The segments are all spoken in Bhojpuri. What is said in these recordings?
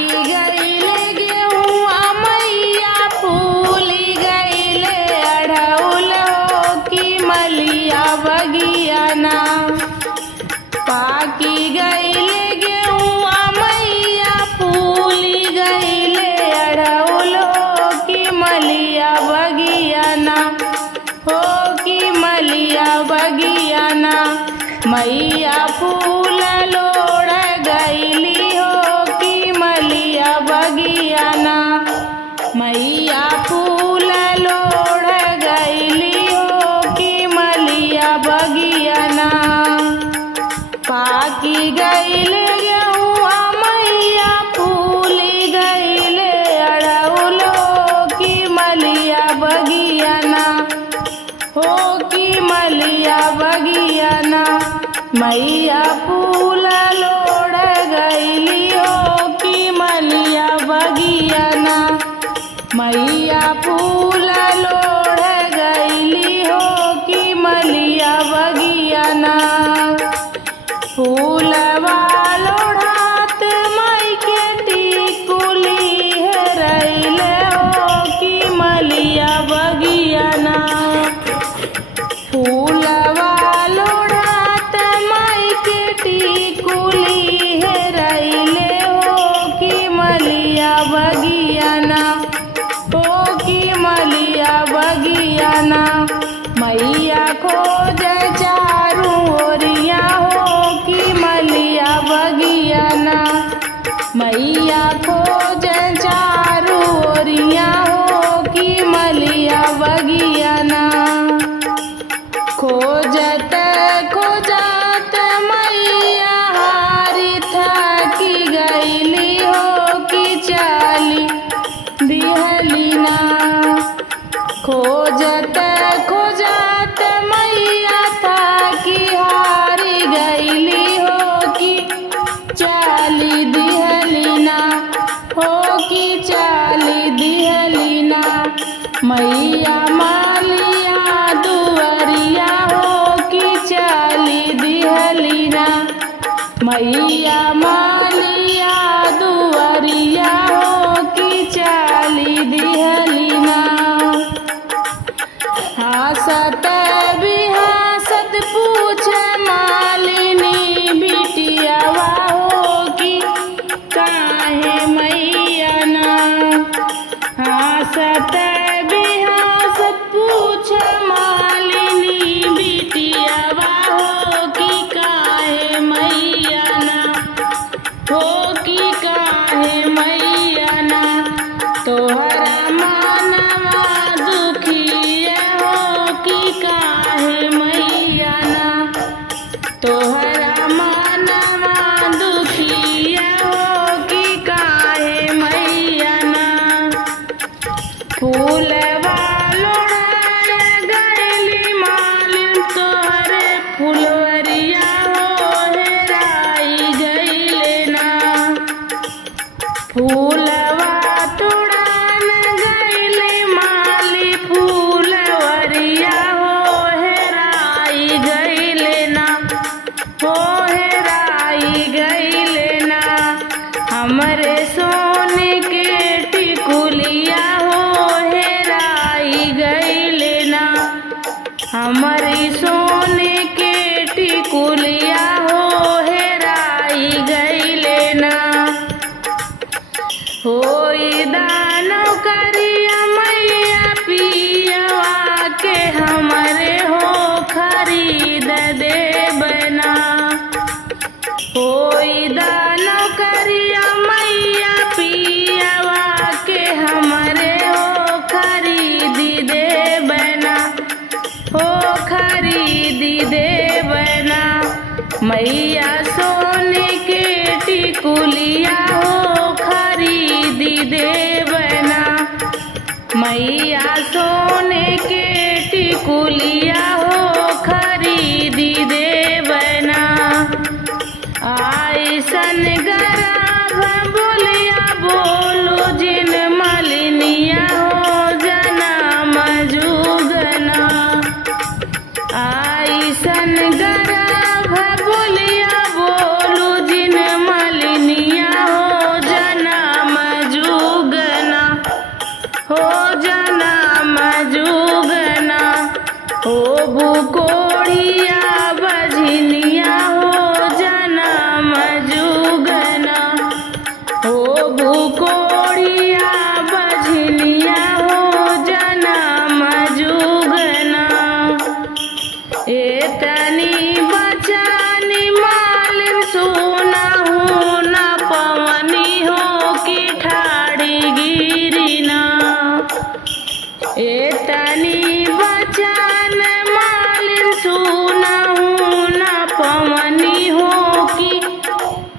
पाकी गईले गेहुआ मैया फूली गईले अढ़ौल हो की मलिया बगियाना। पाकी गईले गेहुआ मैया फूली गईले अढ़ौल हो की मलिया बगियाना। हो की मलिया बगियाना मैया फूल लोड़ गईली हो की मलिया बगियाना। मैया फूल लोड़ गईली हो की मलिया बगियाना। पाकी गईले गेहुआ मैया फूली गईले अढ़ौल हो की मलिया बगियाना। हो की मलिया बगियाना मैया फूल लोड़ गईली हो की मलिया बगियाना। मैया फूल लोड़ गईली हो की मलिया बगियाना। फूलवा लोढ़ात माई के टिकुली हेरैले हो की मलिया बगियाना। फूलवा लोढ़ात माई के टिकुली हेरैले हो की मलिया बगियाना। हो की मलिया बगियाना मैया खोज चारू ओरिया हो की मलिया बगियाना। मैया खोज चारू ओरिया हो की मलिया बगियाना। खोजत खोजत मैया हारी थकी गईली हो की चाली दिहलीना। खोजत खोजत मैया थकी हारी गईली हो की चाली दिहलीना। हो की चाली दिहलीना मैया मालिया दुवरिया हो की चाली दिहलीना। मैया मालिया दुवरिया हो की चाली दिहलीना। हासत बिहासत पूछ मालिनी बिटियावा हो की काहे मैया ना। हासत बिहासत पूछ मालिनी बिटियावा हो की काहे मैया ना। हो की काहे मैया ना तोहरा मनवा दुखिया हो की काहे मैया ना। तोहरा मनवा दुखिया हो की काहे मैया ना। फूलवा लोढ़ गईली मालिन तोहरे फुलवरिया हो हेराई गईले ना। फूलवा तुड़ान गईली माली फूलवरिया हो हेराई गईले ना। हो हेराई गईले ना हमरे सोने के टिकुलिया हो हेराई गईले ना। हमारी सोने के टिकुलिया हो हेराई गईले ना। होई दानो करिया मैया पियवा के हमरे हो खरीद दे बना। होई दानो करिया मैया पियवा के हमरे हो खरीदी दे बना। हो खरीदी दे बना मैया सोने के टिकुलिया हो खरीदी दे बना। मैया सोने के टिकुलिया हो खरीदी दे बना। आइसन गराभ बोलिया बोलो जिन मलिनिया हो जना मजुगना। आइसन गराभ बोलिया बोलो जिन मलिनिया हो जना कोढ़िया बझनिया हो जनम जुगना एतनी बचनी मालिन सुना हूँ न पवनी हो की ठाड़ी गिरिना एतनी बचन मालिन सुना हूँ न पवनी हो की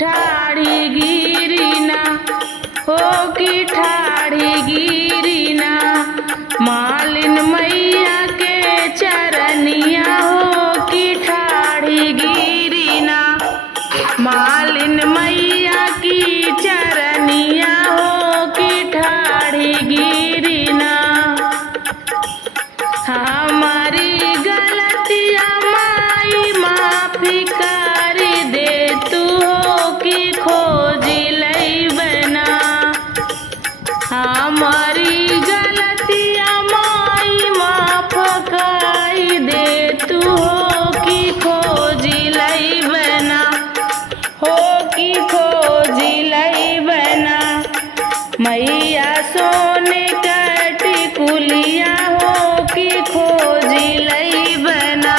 ठाड़ी गिरिना हो की ठाड़ी गिरिना मालिन मैया के चरनिया हो की ठाड़ी गिरिना मालिन मैया की चरनिया हो की ठाड़ी गिरिना हमारी गलतियाँ माई माफी कर दे तू हो की खोज लैबना हमारी गलतियाँ माई माफ कर दे तू हो की खोज लैबना हो की खोज लैबना मैया सोने कटी कुलिया हो की खोज लैबना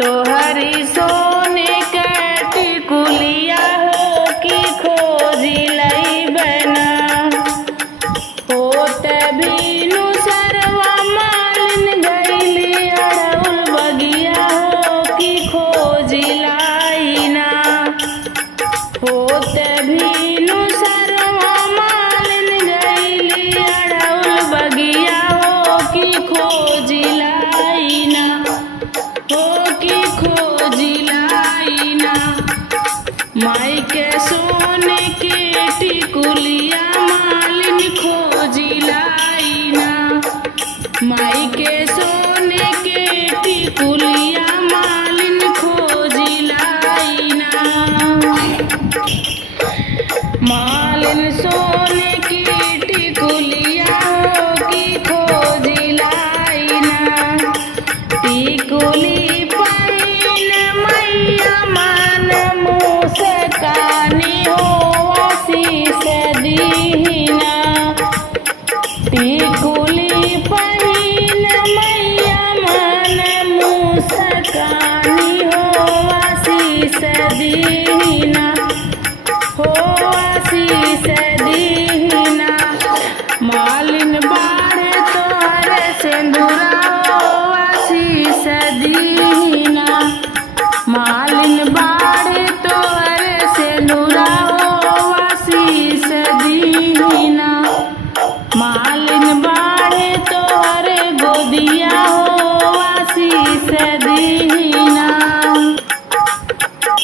तोहरी सोने कटी कुलिया हो की खोज लैबना होत भीनु सरवा मालिन गईली अड़उल बगिया हो की खोज लाइना होत भीनु सरवा मालिन गईली अड़उल बगिया हो की खोज लाइना हो की खोज लाइना माई के सोने के टिकुलिया मालिन खोज लाइना माई के सोने के टिकुलिया मालिन खोज लाइना मालिन सोने